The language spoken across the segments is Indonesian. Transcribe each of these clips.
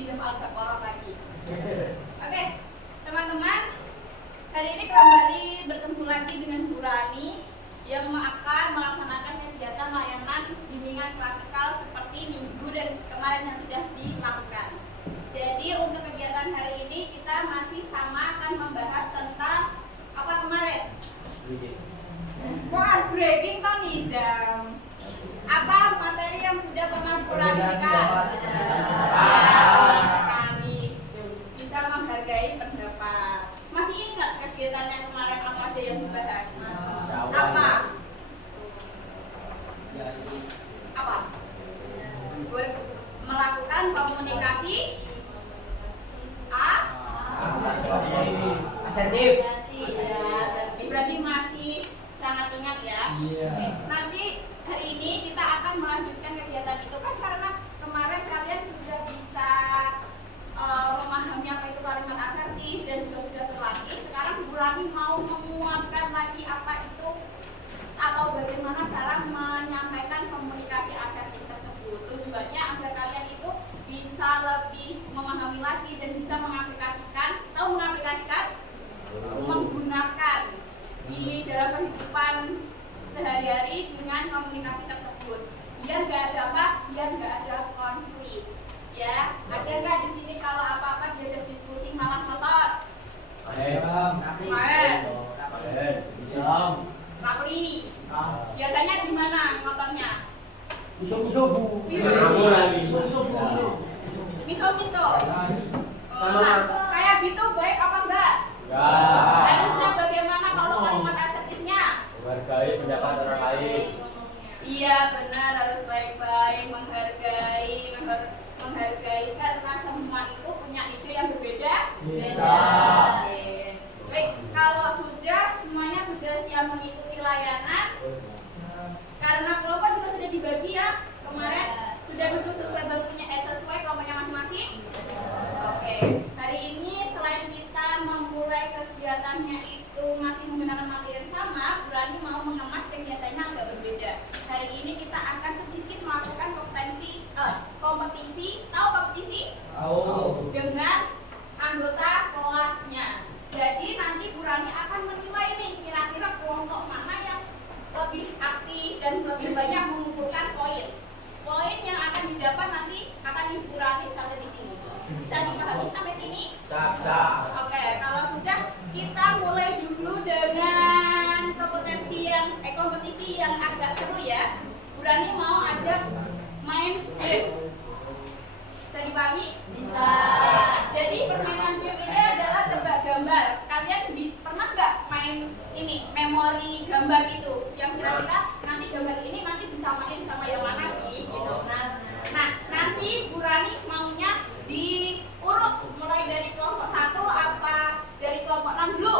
di Zoom Al-Baqarah lagi. Oke, teman-teman, hari ini kembali bertemu lagi dengan Bu Rani yang akan melaksanakan kegiatan layanan bimbingan klasikal seperti minggu dan kemarin yang sudah dilakukan. Jadi untuk kegiatan hari ini kita masih sama akan membahas tentang apa kemarin? Kok breaking toh Nizam? Apa materi yang sudah pernah Bu Rani berikan? Sekali bisa menghargai pendapat. Masih ingat kegiatannya kemarin apa aja yang dibahas? Apa? Melakukan komunikasi asertif. Berarti masih sangat ingat ya. Nanti hari ini kita akan melanjutkan kegiatan itu kan karena kemarin kalian sudah bisa memahami apa itu kalimat asertif dan juga sudah terlatih. Sekarang Bu Rani mau menguatkan lagi apa itu atau bagaimana cara menyampaikan komunikasi asertif tersebut. Tujuannya agar kalian itu bisa lebih memahami lagi dan bisa menggunakan di dalam kehidupan sehari-hari dengan komunikasi tersebut. Biar nggak ada apa? Biar nggak ada konflik. Ya, ada nggak di sini kalau apa-apa diajak diskusi malah ngotot? Rapli. Biasanya di mana ngototnya? Miso. Nah, kayak gitu baik apa enggak? Harusnya bagaimana kalau kalimat asertifnya? Menghargai pendapat orang lain. Iya benar, harus baik-baik, menghargai karena semua itu punya ide yang berbeda. Baik, kalau semuanya sudah siap mengikuti layanan, karena kelompok juga sudah dibagi ya kemarin, sudah duduk sesuai bangkunya, sesuai kelompoknya masing-masing. Oke, hari ini selain kita memulai kegiatannya itu masih menggunakan materi yang sama, Bu Rani mau mengemas kegiatannya agak berbeda. Hari ini kita akan sedikit melakukan kompetisi, tahu kompetisi? Dengan anggota kelasnya. Jadi nanti Bu Rani akan menilai nih kira-kira kelompok mana yang lebih aktif dan lebih banyak mengumpulkan poin. Poin yang akan didapat nanti akan Ibu Rani catat di sini. Bisa dipahami sampai sini? Oke, kalau sudah kita mulai dulu dengan kompetisi yang agak seru ya. Bu Rani mau ajak main game. Bisa dipahami? Bisa. Jadi permainan game ini adalah tebak gambar. Kalian pernah nggak main ini memori gambar itu? Yang kira-kira nanti gambar ini nanti disamain sama yang mana sih? Gitu. Nah, nanti Bu Rani maunya diurut mulai dari kelompok 1 apa dari kelompok 6 dulu?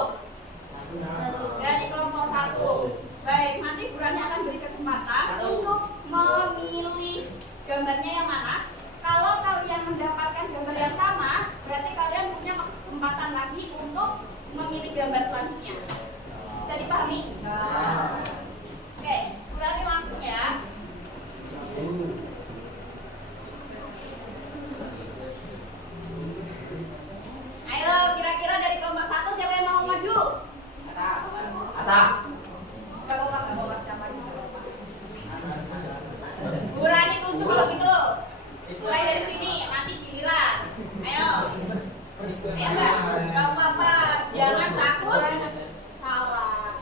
Dari kelompok 1. Baik, nanti Bu Rani akan beri kesempatan untuk memilih gambarnya yang mana. Kalau kalian mendapatkan gambar yang sama, berarti kalian punya kesempatan lagi untuk memilih gambar selanjutnya. Bisa dipahami? Oke, Bu Rani langsung ya. Ayo, kira-kira dari kelompok 1 siapa yang mau maju? Ata. Gak apa-apa siapa aja. Bu Rani tunjuk kalau gitu. Mulai dari sini, nanti giliran. Ayo Mbak, gak apa-apa. Jangan takut salah.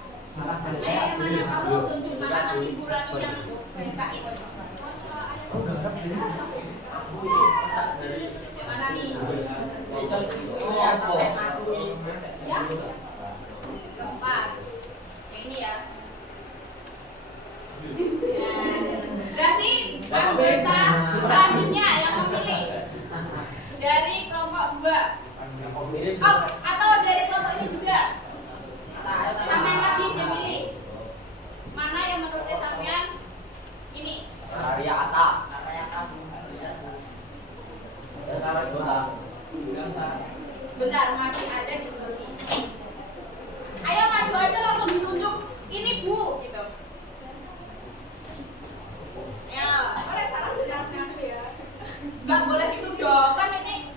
Ayo yang mana kamu tunjuk, mana nanti Bu Rani yang bukain. Yang mana nih? Ya? Keempat. Yang ini ya. Berarti anggota selanjutnya yang memilih dari kelompok 2. Atau dari kelompok ini juga. Sama yang tadi saya pilih. Mana yang menurut sampean ini? Arya Ata. Bentar, masih ada di sebelah sini. Ayo maju aja langsung ditunjuk. Ini Bu, gitu. Ya, boleh salah jangan ya. Gak boleh gitu dong, kan ini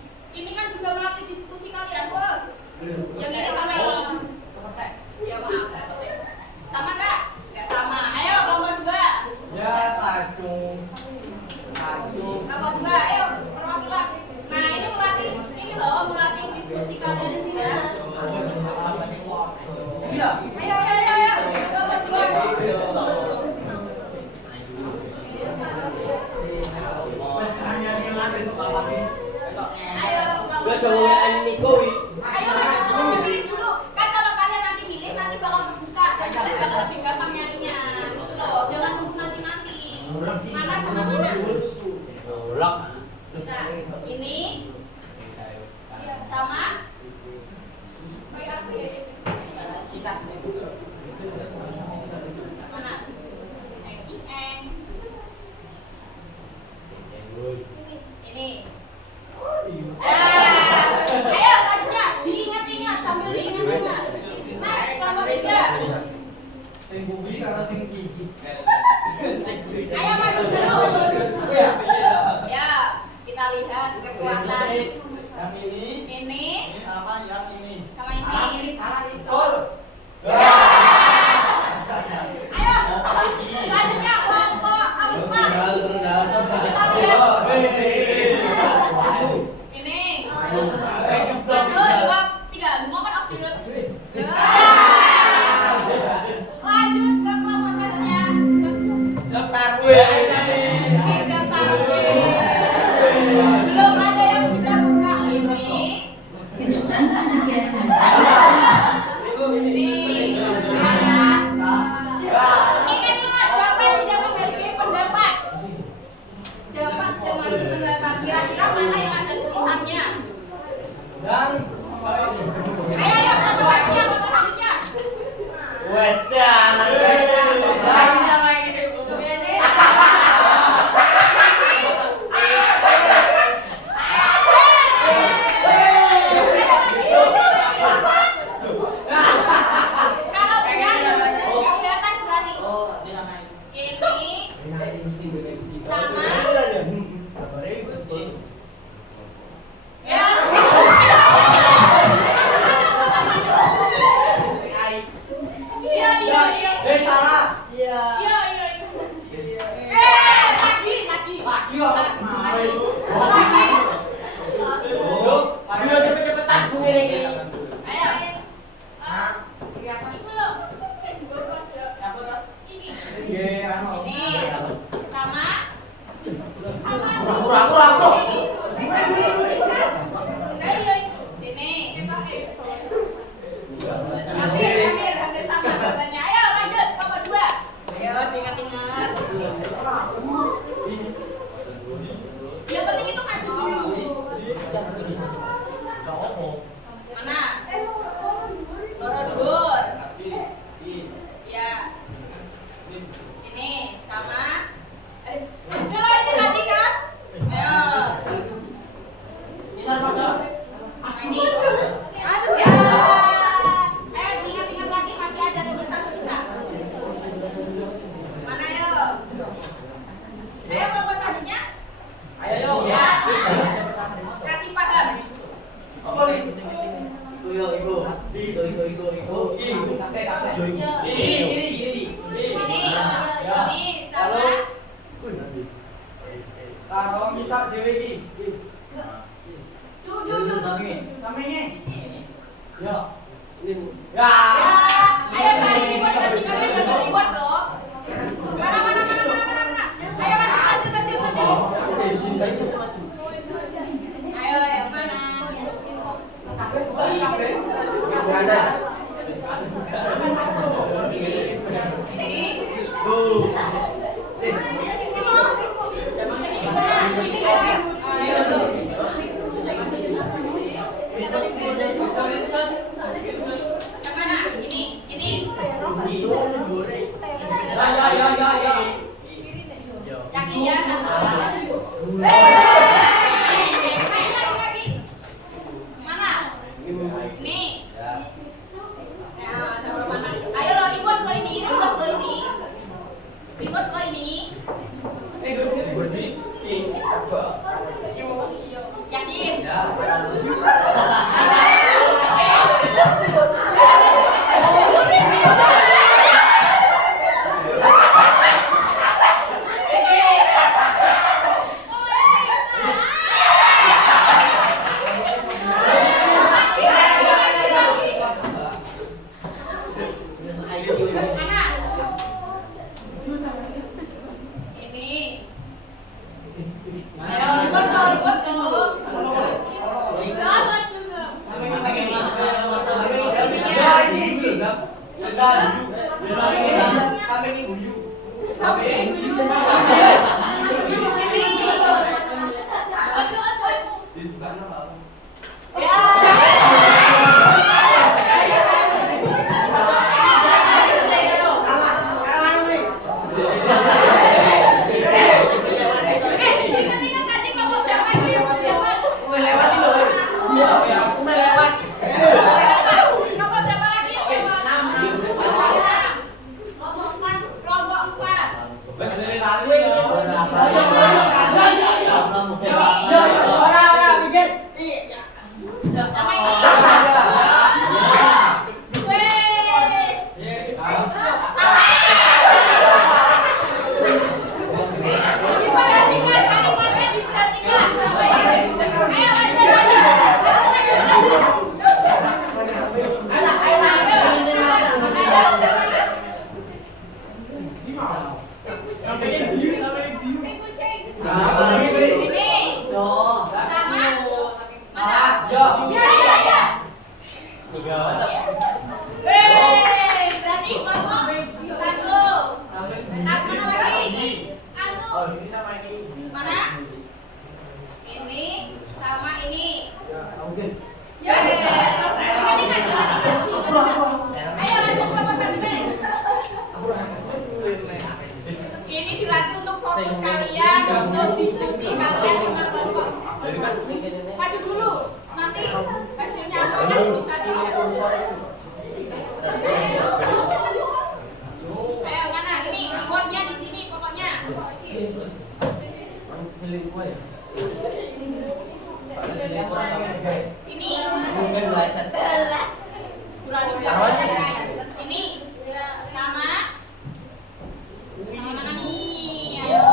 Ayo, Gue coba anime koi. ayo lanjut pilih dulu. Kan kalau kalian nanti pilih nanti bakal terbuka dan kalian bakal lebih gampang nyarinya. Gitu loh. Jangan nunggu nanti-nanti. Mana sama mana? Lock. Nah, ini sama mana? Eng. Ini. Ayo selanjutnya diingat-ingat sambil diingat-ingat. Next nomor 3. Ayo maju dulu. Ya, kita lihat kekuatan ini sama ini. Ya. Ayo, selanjutnya kelompok 4. Kita lihat. Ini. 1, 2, 3. Mau kan upload. Lanjut ke kelompok selanjutnya. Belum ada yang bisa buka ini. It's time to begin. Ingat-ingat, dapat tidak memiliki pendapat. Dapat dengan pendapat. Kira-kira mana yang ada tulisannya? Ayo, kelompok selanjutnya, kelompok selanjutnya. Ini. Kalau berani, yang kelihatan berani. Ini sama. Ya. Iya. Lagi. Ayo. Ini sama. Sini. Hampir sama jawabannya. Ayo lanjut nomor 2. Ayo ingat-ingat. Yang penting itu maju dulu. Mana? Borobudur. Ya. Ini sama. Udah ini tadi kan? Ayo. Ini. Ya. Ingat-ingat lagi masih ada nomor 1 bisa. Mana yo? Ayo kelompok selanjutnya. Ya. Kasih paham. Ini sama. Ya. Ayo cari reward nanti kalian dapat reward loh. Mana. Ayo lanjut. Ayo yang mana? Yakin ya satu. Lagi. Mana? Nih. Nah, taruh mana? Ayo lo reward lo ini. Reward lo ini. Yakin? Mana? Ini. Ayo, reward lo. Ini dilatih untuk fokus kalian, untuk diskusi kalian dengan kelompok. Maju dulu, nanti hasilnya apa kan bisa dilihat. Ayo mana? Ini remote-nya di sini pokoknya. Sini. Kurang ini sama. Sama mana nih? Ayo.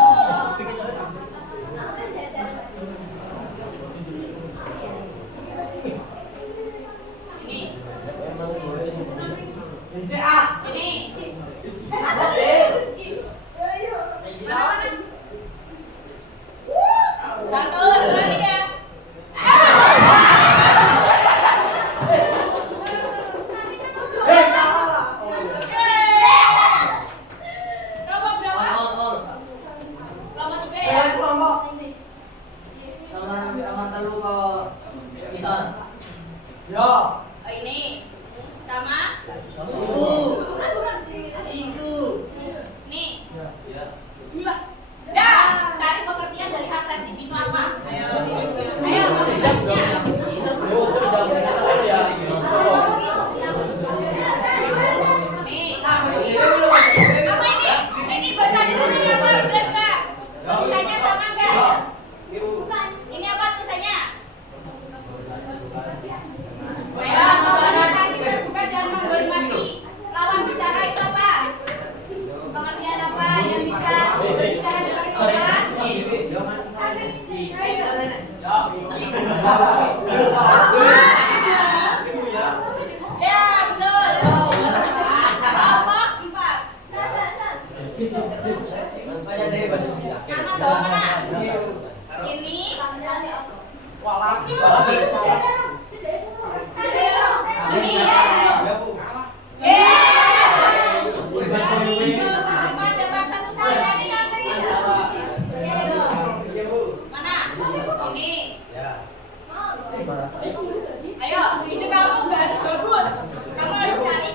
Ini. Mana mana? Satu, dua, tiga. Kelompok berapa? Kelompok tiga ya? Oh, ini sama nih. Bismillah. Ya, cari pengertian dari Hasan TV itu apa? Ayo, pengertiannya. Nih. Apa ini? Ini baca dulu ini apa? Benar nggak? Tulisannya sama nggak? Ini apa tulisannya? Ayo, komunikasi terbuka dan menghormati. Lawan bicara itu apa? Pengertian apa yang bisa bicara sebagai orang? Ya, betul. Kelompok 4. Mana bawa mana? Ini. Dapat satu kali mana? Ini. Ayo, ini kamu baru bagus. Kamu harus cari.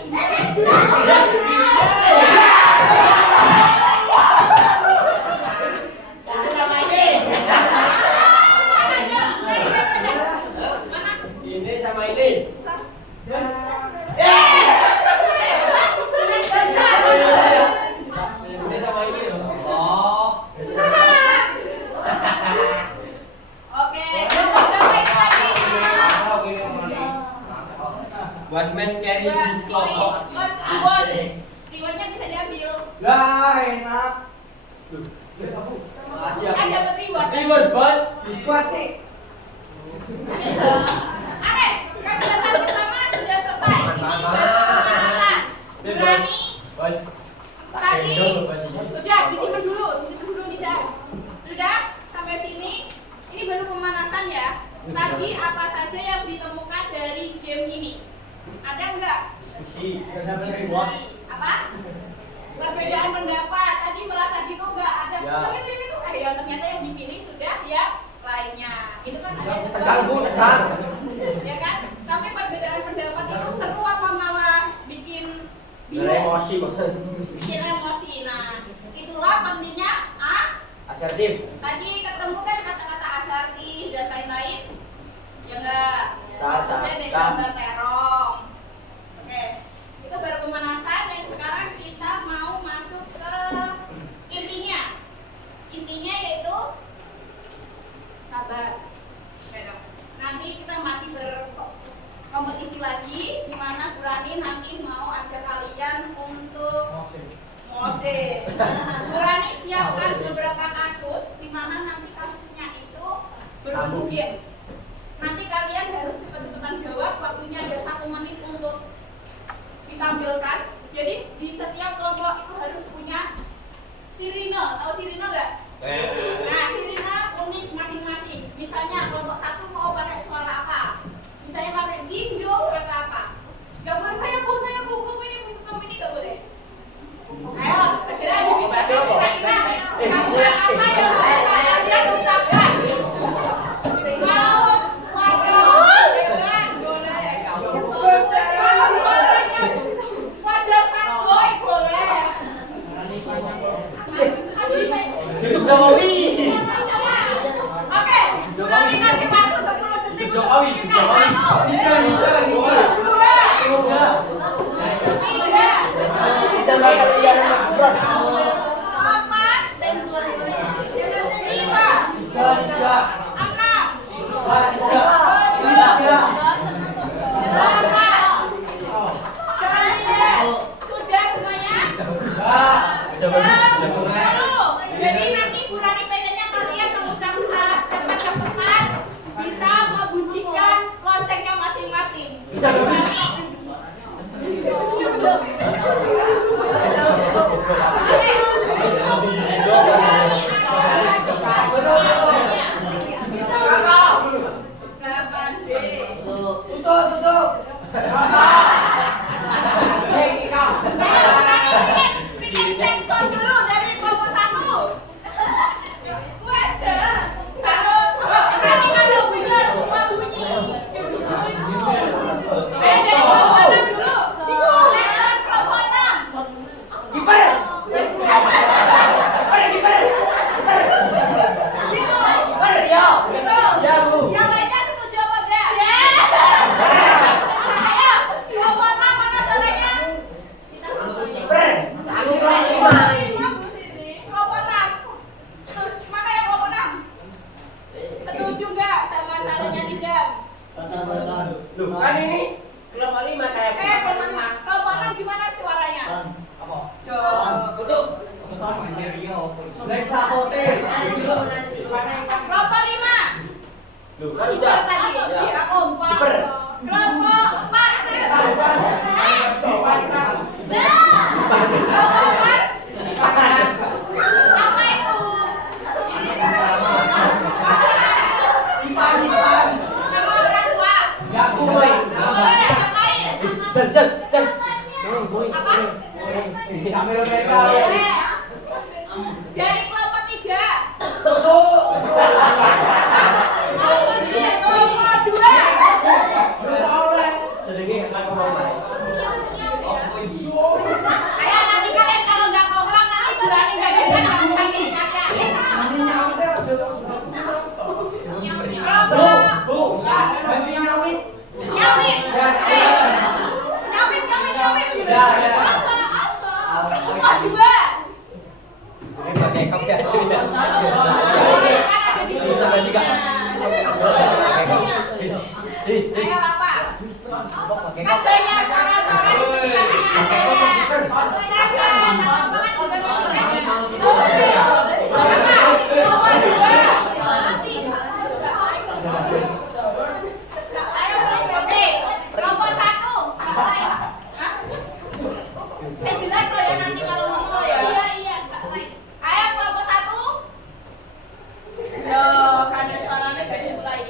Ini sama ini. Ini sama ini loh. Oh. Oke, berapa itu tadi? One man carry this kelompok. Mas, Iwan. Stewardnya bisa diambil. Lah enak. Makasih ya. Dapat reward. Reward bos. Biskuit sih. Oke, kegiatan pertama sudah selesai. Ini pemanasan. Berani. Bos. Tadi sudah disimpan dulu nih Syah. Sudah sampai sini. Ini baru pemanasan ya. Tadi apa saja yang ditemukan dari game ini? Ada enggak? Diskusi. Apa? Perbedaan pendapat. Tadi merasa gitu enggak ada. Ya. Yang ternyata yang dipilih sudah yang lainnya. itu kan ada Terganggu, tegang. ya kan? Tapi perbedaan pendapat itu seru apa malah bikin bingung? Emosi banget. Bikin emosi. Nah, itulah pentingnya Asertif. tadi ketemu kan kata-kata asertif dan lain-lain. Ya enggak? Saya dari gambar terong. Oke. Itu baru pemanasan dan sekarang kita mau masuk ke intinya. Intinya yaitu sabar. Oke dong. Nanti kita masih berkompetisi lagi di mana Burani nanti mau ajak kalian untuk Mose. Burani siapkan beberapa kasus di mana nanti kasusnya itu berbentuk. Nanti kalian harus cepat-cepatan jawab, waktunya ada 1 menit untuk ditampilkan. Jadi di setiap kelompok itu harus punya sirine. Tahu sirine nggak? Nah, sirine unik masing-masing. Misalnya kelompok 1 mau pakai suara apa? Misalnya pakai dingdong atau apa? Gak boleh saya bu, kamu ini nggak boleh. Ayo, segera dipikirkan kira-kira kamu apa yang harus kalian ucapkan. Mau suara hebat boleh. Kalau suaranya wajar boy boleh. Jokowi. Oke, Burani kasih waktu 10 detik untuk memikirkan. 1, 2, 3, 4, 5, 6, 7, 8, 9, 10. Sudah semuanya? Jadi nanti Burani pengennya kalian mengucapkan cepat-cepatan bisa membunyikan loncengnya masing-masing. Yang lainnya setuju apa enggak? Ayo, kelompok 6 mana suaranya? Kelompok 6. Mana yang kelompok 6? Setuju enggak sama sarannya Nidam? Loh, kan ini kelompok 5 kayak Kelompok 6 gimana suaranya? apa? Tuh. Kelompok 5. Loh, kan Kiper udah. tadi. Ya, kompak. Kiper. Kelompok 4. Kelompok 4. Apa itu? Nama orang tua. Boleh, yang lain. Apa? Boleh. Dari kelompok 3. Kelompok 2. Ayo nanti kalian kalau nggak kompak nanti Burani nggak dengar kamu sambil kalian. Nyawit. Kelompok 2. Ayo apa? Kan banyak suara-suara di sekitarnya. Oke, kelompok 1. Saya jelas loh ya nanti kalau ngomong ya. Iya. Ayo kelompok 1. Loh, ada suaranya dari mulai.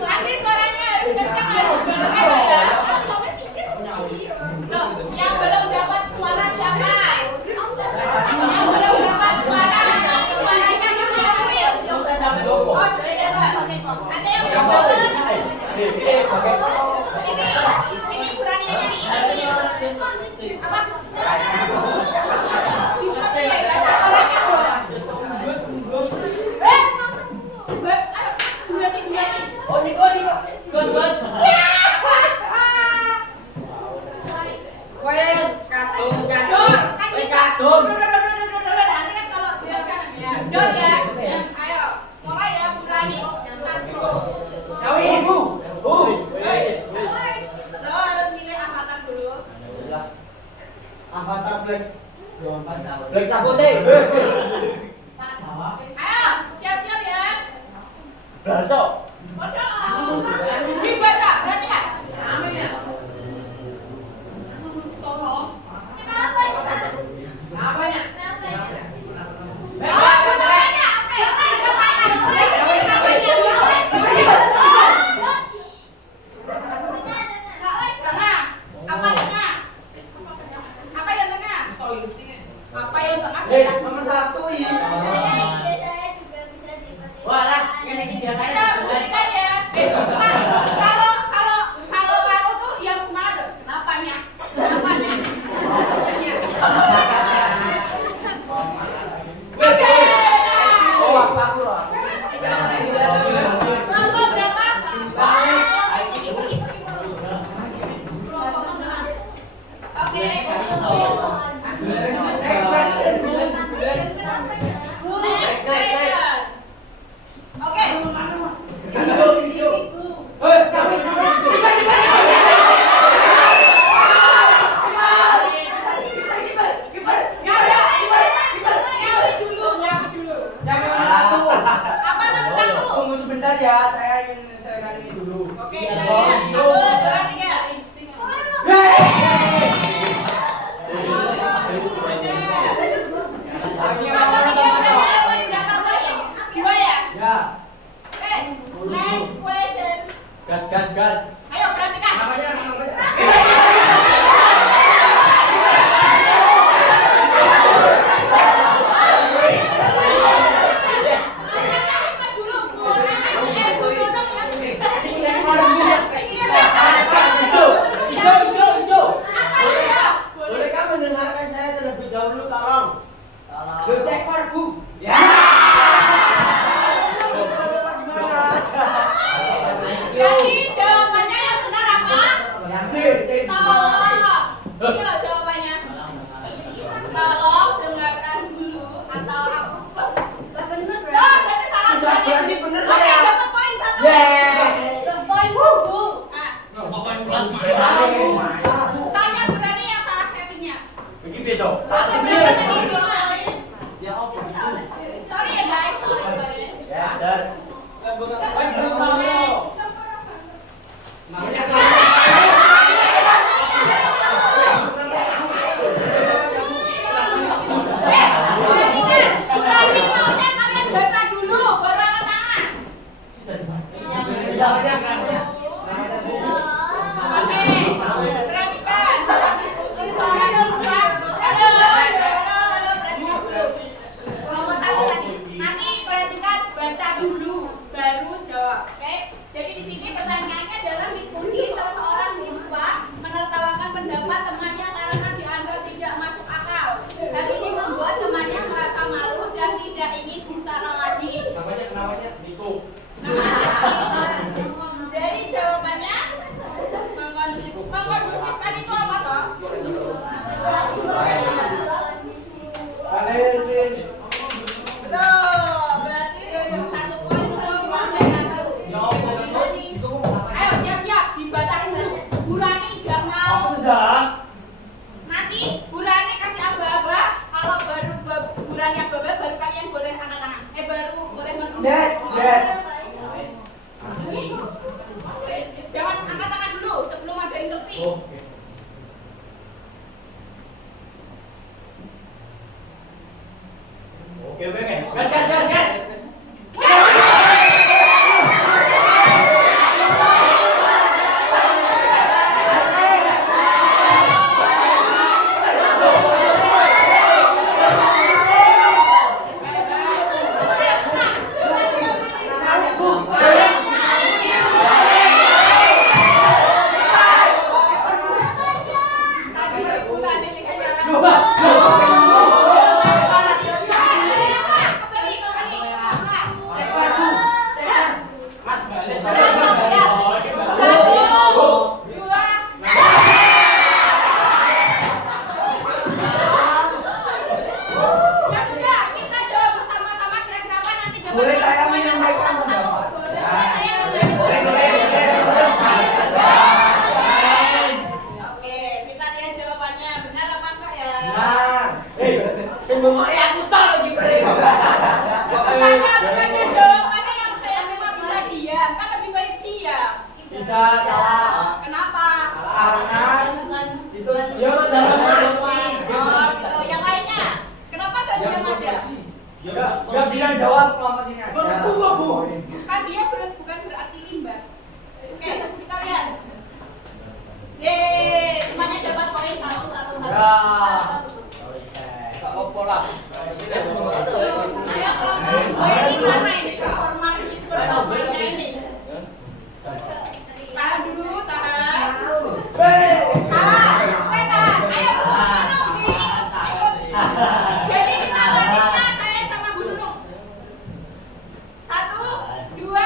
Nanti suaranya harus kencang harus berapa ya? Loh, yang belum dapat suara siapa? Yang belum dapat suara, suaranya cuma Bakso. Kosong. Dibaca, perhatikan. Nomor 1 ya. Walah, ini dia kan. Kalau kamu tuh yang semangat, kenapanya? Oh, aku loh. Kelompok berapa? Oke. Next question. Oke. Apa nomor 1? Tunggu sebentar ya, saya ingin selesaikan ini dulu. Oke, kita lihat. 1, 2, 3. Dua ya? Ya, Oke, next question. gas. Ayo perhatikan. Hijau. Bolehkah mendengarkan saya terlebih dahulu, tolong? Cek farbu. Ya. Jadi jawabannya yang benar apa? Tolong. Ini loh jawabannya. Tolong dengarkan dulu atau aku. Oh, berarti salah Berarti benar Oke, saya. dapat poin 1. Saya berani yang salah settingnya. Begitu dong. Oke, berapa tadi doang? Ya, oh begitu. Sorry ya guys, sorry. Ya, sir. Berani maunya kalian baca dulu, baru angkat tangan. Oke, perhatikan. Dalam diskusi seorang siswa. Halo, perhatikan dulu. Nomor 1 tadi. Nanti perhatikan, baca dulu, baru jawab. Oke? Jadi di sini pertanyaannya dalam diskusi seseorang siswa menertawakan pendapat temannya karena dianggap tidak masuk akal. Hal ini membuat temannya merasa malu dan tidak ingin bicara lagi. Namanya Niko. Jadi jawabannya mengkondusifkan itu apa toh? Tuh, berarti 1 poin untuk Bang satu. Ayo siap-siap dibaca dulu. Bu Rani gak mau. Nanti Bu Rani kasih aba-aba. Kalau baru Bu Rani aba-aba baru kalian boleh angkat tangan. Baru boleh menunggu. Yes. Jangan angkat tangan dulu sebelum ada instruksi. Oke. Gas. Tadi Bu Rani ini kan jalan. Boleh saya menyampaikan Oke, kita lihat jawabannya benar apa enggak ya? Sebelum aku tahu lagi Bukannya jawabannya yang saya cuma bisa Kan dia bukan berarti limbah. Oke, kita lihat. Yeay, semuanya dapat poin satu. Ya. Gak apa-apa lah. Ayo kelompok ini mana ini performanya ini? Tahan dulu, tahan. Tahan. Ayo Bu Nunung ikut. Jadi kita wasitnya saya sama Bu Nunung. 1, 2,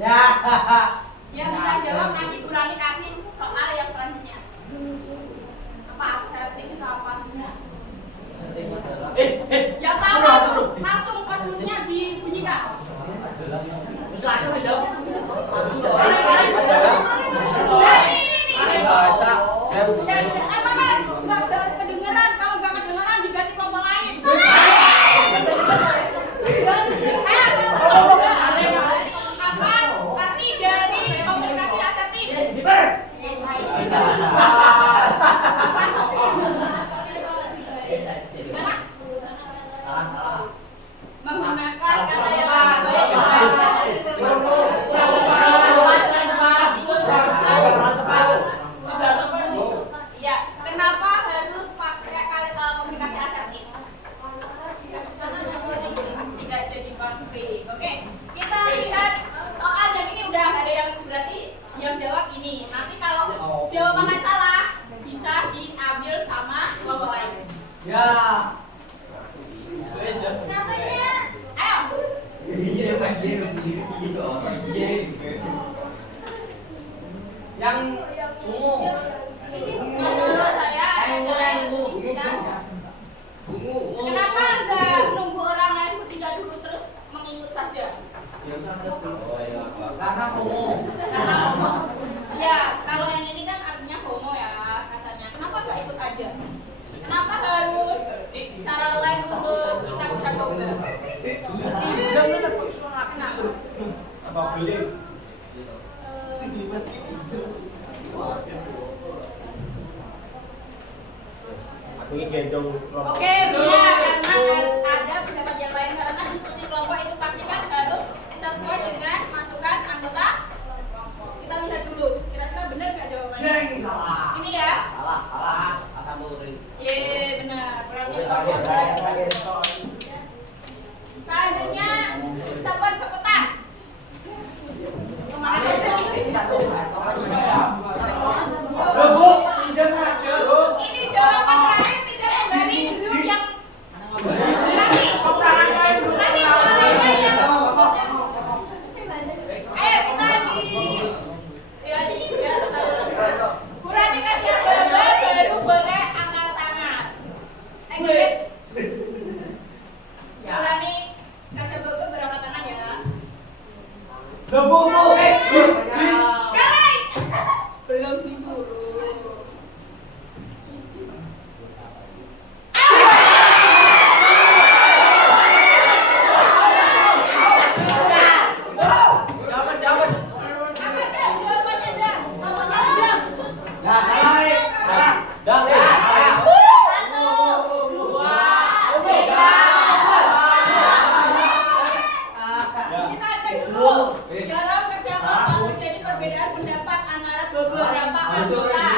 'Ya, yang bisa jawab nanti Bu Rani kasih soal yang selanjutnya. Yang tahu langsung pasurnya dibunyikan. Bisa aja Mas Dok. Bahasa. Nggak kedengeran. Kalau nggak kedengeran diganti kelompok lain. Apa arti dari komunikasi asertif? Menggunakan kata yang baik. Ya, kenapa harus pakai komunikasi asertif? Tidak jadi konflik. Oke, kita lihat soal yang ini udah ada yang berarti yang jawab ini. Nanti kalau jawabannya salah bisa diambil sama kelompok lain. Ya. Namanya, ayo. Yang ungu. Menurut saya kenapa enggak nunggu orang lain bertiga dulu terus mengikut saja? Karena ungu. Karena homo. Ya, kalau yang ini kan artinya homo ya kasarnya. Kenapa enggak ikut aja? Kenapa harus cara lain untuk kita bisa coba? Kenapa? Apa pilih? Aku ini gendong. Oke, benar karena ada pendapat yang lain karena diskusi kelompok itu pasti kan harus sesuai dengan masukan anggota kelompok. Kita lihat dulu, kira-kira benar nggak jawabannya? Salah. Ini ya? Salah. Akan turun. Ye, benar. Berarti kelompok benar. Selanjutnya, cepat-cepatan. Kemana saja? Ini jawaban terakhir bisa kembali grup yang berani suaranya yang ayo kita kurang dikasih gambar baru boleh angkat tangan. Kurani kasih gambar berangkat tangan ya. Kalian belum disuruh. Dalam kecamatan terjadi perbedaan pendapat antara beberapa anggota.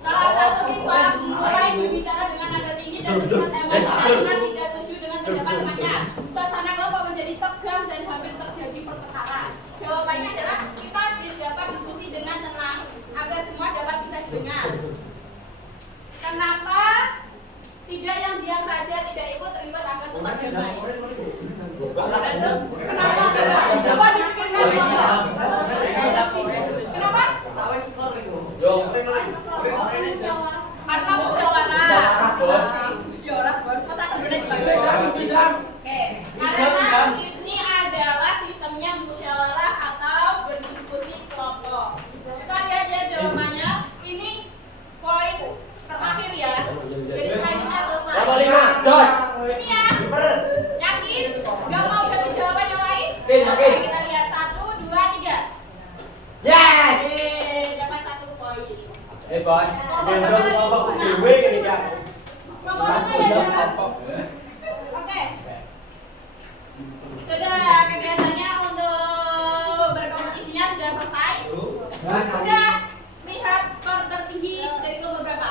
Salah satu siswa mulai berbicara dengan nada tinggi dan terlihat emosi karena tidak setuju dengan pendapat temannya. Suasana kelompok menjadi tegang dan hampir terjadi pertengkaran. Jawabannya adalah kita dapat diskusi dengan tenang agar semua dapat bisa didengar. Kenapa tidak yang diam saja tidak ikut terlibat agar tetap damai? Kenapa? Coba dipikirkan kenapa? Kenapa? Karena musyawarah. Musyawarah bos. Masa kemudian Oke. Karena ini adalah sistemnya musyawarah atau berdiskusi kelompok. Kita lihat aja jawabannya. Ini poin terakhir ya. Jadi setelah ini kita selesai. Ini ya. Yakin? Gak mau ganti jawaban yang lain? Oke, kita lihat 1, 2, 3. Yes. Dapat 1 poin. Bos, gendong kelompok dewe gini kan. Oke. Sudah kegiatannya untuk berkompetisinya sudah selesai. Sudah lihat skor tertinggi dari kelompok berapa?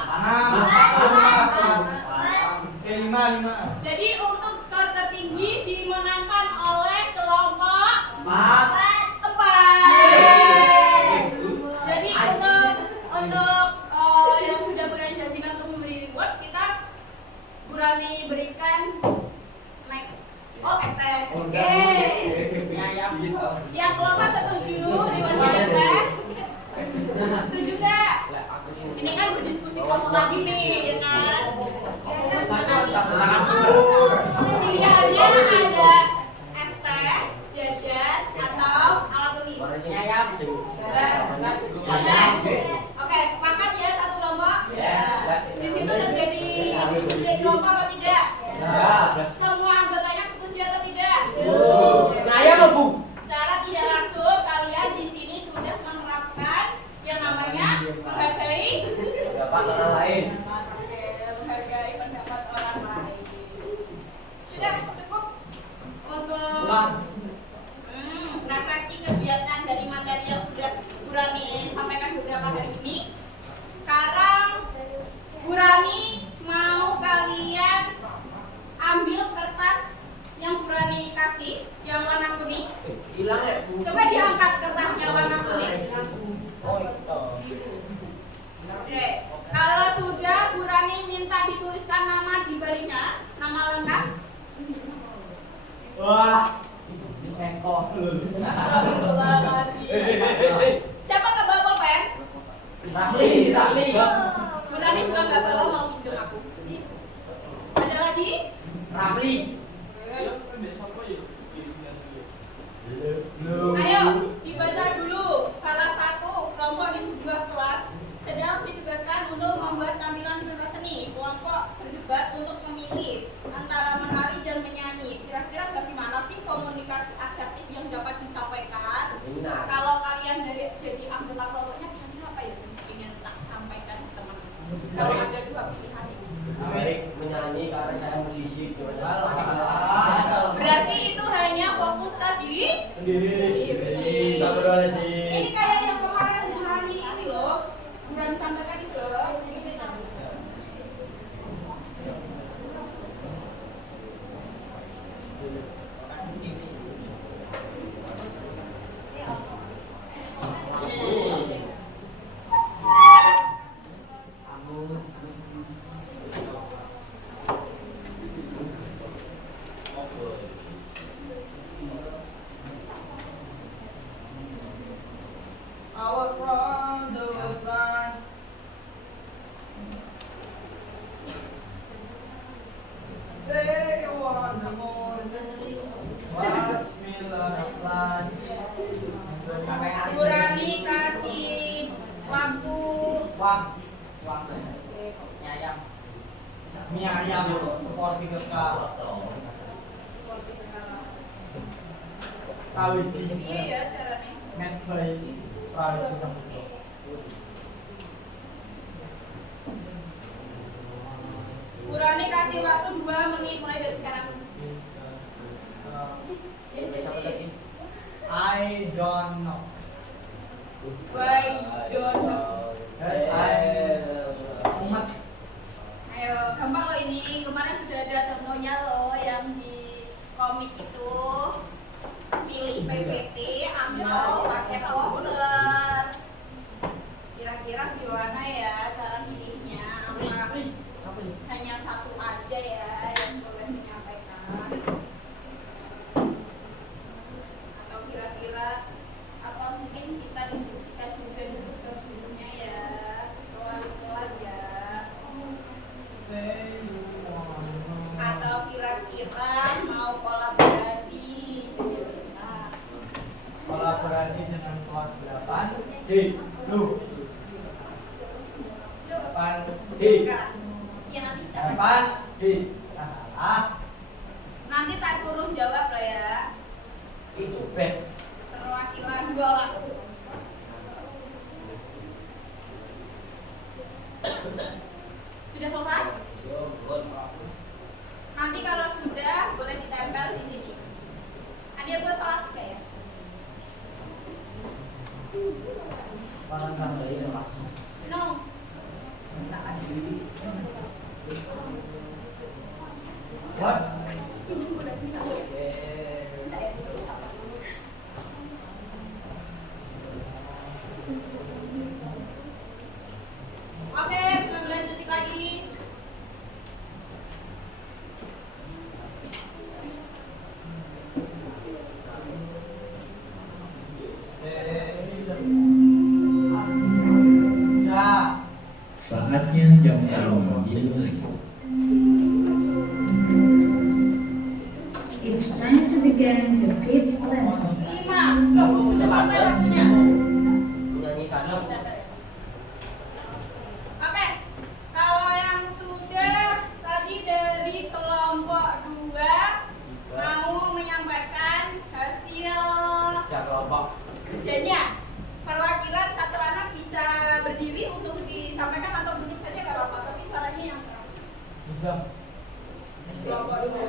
5. Jadi untuk skor tertinggi dimenangkan oleh kelompok 4. Jadi untuk yang sudah berani janjikan untuk memberi reward, kita berani berikan next. Oh, ST. Oke. Yang kelompok setuju rewardnya ST? Setuju nggak? Ini kan berdiskusi kelompok lagi nih, ya kan? Ya. Semua anggotanya setuju atau tidak? Nah, ya loh, Bu. Secara tidak langsung kalian di sini sudah menerapkan yang namanya menghargai Dapat orang lain. menghargai pendapat orang lain. Sudah cukup untuk Nah, refleksi kegiatan dari materi yang sudah Bu Rani sampaikan beberapa hari ini. Sekarang Bu Rani mau kalian ambil kertas yang Bu Rani kasih yang warna kuning. hilang ya, Bu. Coba diangkat kertasnya warna kuning. Oh, itu. Oke, kalau sudah Bu Rani minta dituliskan nama di baliknya, nama lengkap. Wah. Sengkok. Siapa nggak bawa pulpen? Rafli. Bu Rani juga nggak bawa, mau pinjam aku. Ada lagi? Rafli. Ayo dibaca dulu. Salah satu kelompok di sebuah kelas sedang ditugaskan untuk membuat tampilan pentas seni. Kelompok berdebat untuk memilih antara menari dan menyanyi. Kira-kira bagaimana sih komunikasi asertif yang dapat disampaikan? Benar. Kalau kalian jadi anggota kelompoknya, kira-kira apa ya sih ingin tak sampaikan ke teman? Kalau ada dua pilihan ini. Baik menyanyi karena saya musisi. Berarti itu hanya fokus ke diri. Sendiri. Sabar sih. Ini kayak yang kemarin hari ini loh, bulan sampaikan itu loh. Our front, the front. Say you want the moon. Watch me fly. Bu Rani kasih waktu Wang. Nyayam. Mie ayam seperti kekal. Kawin di iya ya caranya. met play. Kawin di Bu Rani kasih waktu 2 menit mulai dari sekarang. I don't know. Why don't know. Yes, umat. Ayo, gampang loh ini. Kemarin sudah ada contohnya loh yang di komik itu. Pilih PPT atau pakai poster. Kira-kira gimana ya cara pilihnya? Apa hanya satu aja ya yang boleh menyampaikan? Atau kira-kira atau mungkin kita diskusikan juga dulu ke gurunya ya, ke wali kelas ya. Say you want Atau kira-kira mau kolaborasi juga bisa. kolaborasi dengan kelas 8. Hei, lu. 8. Hei. Sekarang ya nanti kita 8. Hei. Salah. nanti tak suruh jawab loh ya. Itu best. Perwakilan 2 orang. Sudah selesai? Nanti kalau sudah boleh ditempel di sini. Ada buat salah juga ya? Orang kan dari langsung. No. Bos. Oke, 19 detik lagi. Ya. Saatnya jam tangan memanggil. It's time to begin the fifth lesson. 5. Loh, sudah selesai waktunya. Nyanyi sana. Oke, kalau yang sudah tadi dari kelompok Kelompok 2.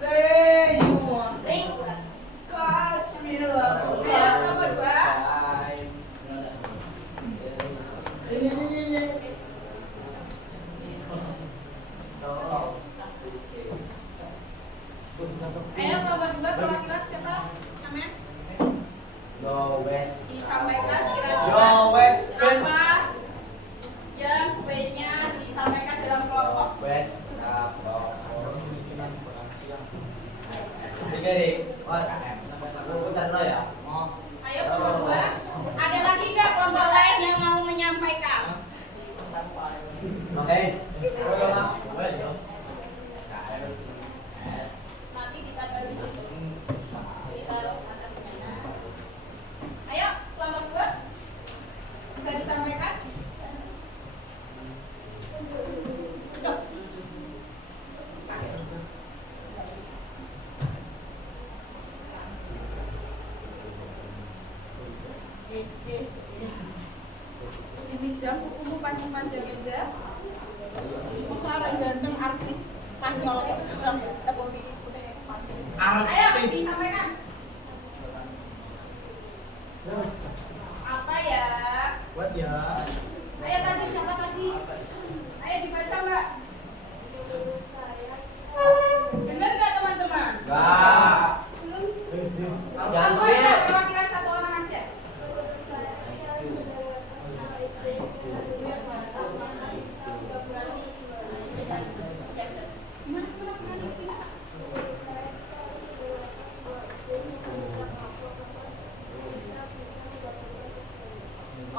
See you. Catch me love. Ayo kelompok 2. Ayo kelompok 2 perwakilan siapa namanya? Yo West. Disampaikan kira-kira Yo West. apa yang sebaiknya disampaikan dalam kelompok. West. Jadi, ikutan lo ya. Ayo kelompok 2. Ada lagi nggak kelompok lain yang mau menyampaikan? Oke. Nanti ditambah di situ. Ditaruh atasnya. Ayo kelompok 2. Bisa disampaikan? Yuk. Ini jam bukumu panjang-panjang aja. Masa orang ganteng artis Spanyol bilang tapi Ayo Artis. disampaikan. Apa ya? Buat ya. Ayo tadi siapa tadi? Ayo dibaca mbak. Benar nggak teman-teman? Enggak. Satu aja, perwakilan satu orang aja.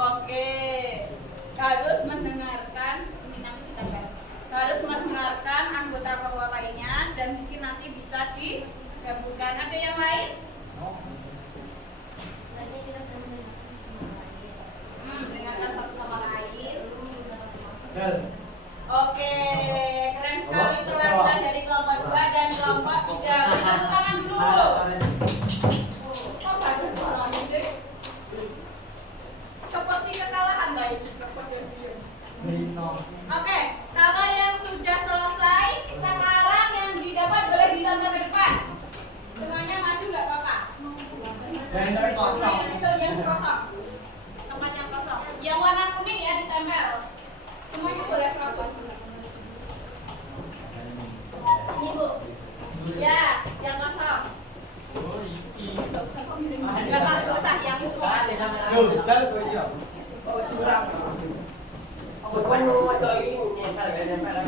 Oke, harus mendengarkan ini nanti kita bahas. Harus mendengarkan anggota kelompok lainnya dan mungkin nanti bisa digabungkan. Ada yang lain? Dengarkan satu sama lain. Oke, keren sekali perwakilan dari kelompok 2 dan kelompok 3. Beri tepuk tangan dulu. Kok bagus suaranya sih? Seperti kekalahan baik. Oke, kalau yang sudah selesai, sekarang yang didapat boleh ditambah ke depan. Semuanya maju nggak apa-apa. Yang kosong. Yang kosong. Tempat yang kosong. Yang warna kuning ya ditempel. Semuanya boleh kosong. Ini Bu. Ya, yang kosong. Nggak usah yang itu aja. Sepan mau ada ini nempel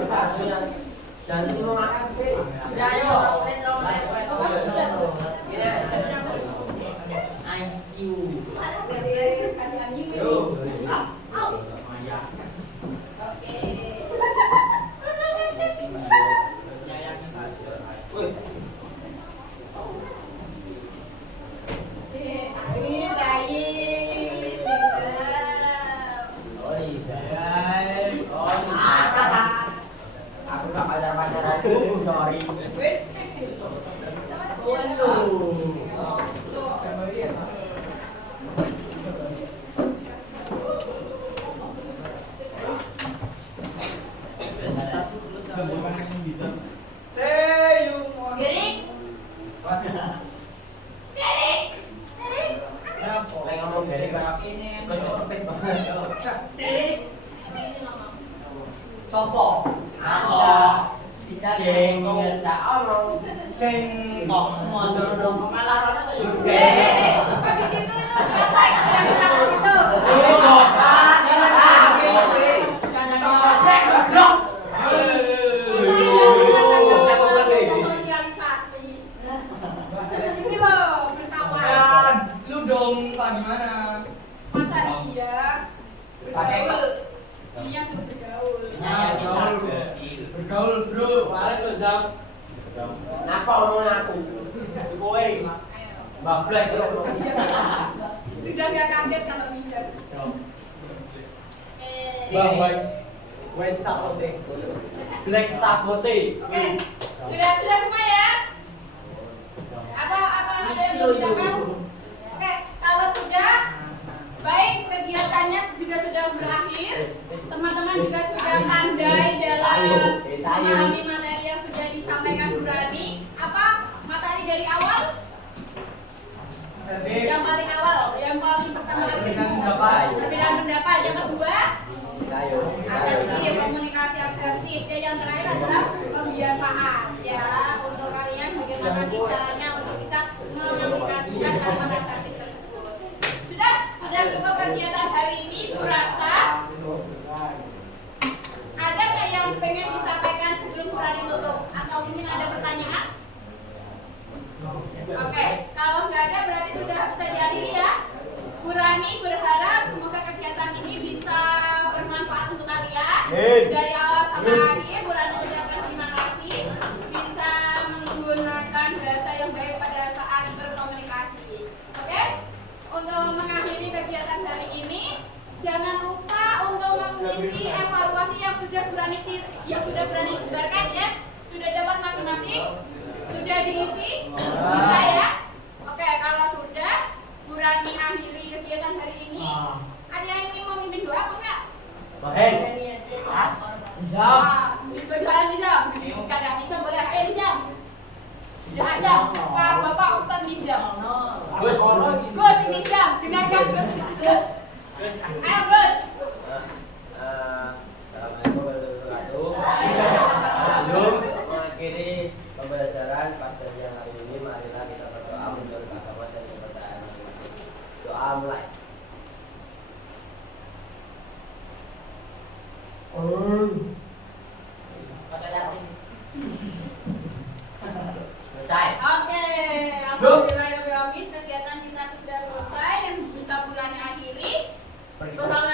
jangan semua makan sih. Ya, ayo, rolling. IQ. Aku gak pacar-pacaran aku, sorry. Sopo? Aku. Sing ngejak ono. Sing kok ngono malah ora Habis itu siapa yang bilang ke situ? Sosialisasi. Ini loh, berkawan. Lu dong, Pak gimana? Masa iya? Pakai Pak. Dia sudah bergaul. Bergaul, Bro. Waalaikumsalam. Napa omongan aku? Kowe. Mbak Black. Sudah nggak kaget kalau tidak. White sapote. Black sapote. Oke, sudah semua ya? Apa ada yang belum didapat? Oke, kalau sudah, baik kegiatannya juga sudah berakhir. Teman-teman juga sudah pandai dalam memahami materi yang sudah disampaikan Bu Rani? Apa materi dari awal? Yang paling awal, yang paling pertama kali perbedaan pendapat. Yang kedua, asertif, komunikasi asertif. Dan yang terakhir adalah pembiasaan. Ya, untuk kalian bagaimana sih caranya untuk bisa mengaplikasikan kalimat asertif tersebut. Sudah cukup kegiatan hari ini. Kurasa ada nggak yang pengen disampaikan sebelum Bu Rani tutup? Atau mungkin ada pertanyaan? Oke, kalau nggak ada berarti sudah bisa diakhiri ya. Bu Rani berharap semoga kegiatan ini bisa bermanfaat untuk kalian. Dari awal sampai akhir, Bu Rani ucapkan terima kasih bisa menggunakan bahasa yang baik pada saat berkomunikasi. Oke, untuk mengakhiri kegiatan hari ini, jangan lupa untuk mengisi evaluasi yang sudah Bu Rani sebarkan ya. Sudah dapat masing-masing? Sudah diisi? Bisa ya? Oke, kalau sudah, Bu Rani akhiri kegiatan hari ini. Ada yang ingin mau mimpin doa apa enggak? Bisa. Bisa jalan bisa? Kagak bisa boleh. Ayo bisa. Sudah ada. Pak Bapak Ustadz Nizam. Gus Nizam, dengarkan Gus Nizam. Ayo Gus. Assalamualaikum warahmatullahi wabarakatuh. Sebelum mengakhiri pembelajaran pada siang hari ini, marilah kita berdoa menurut agama dan kepercayaan masing-masing. Doa mulai. Selesai. Oke, alhamdulillah kegiatan kita sudah selesai dan bisa Bu Rani akhiri. Bersama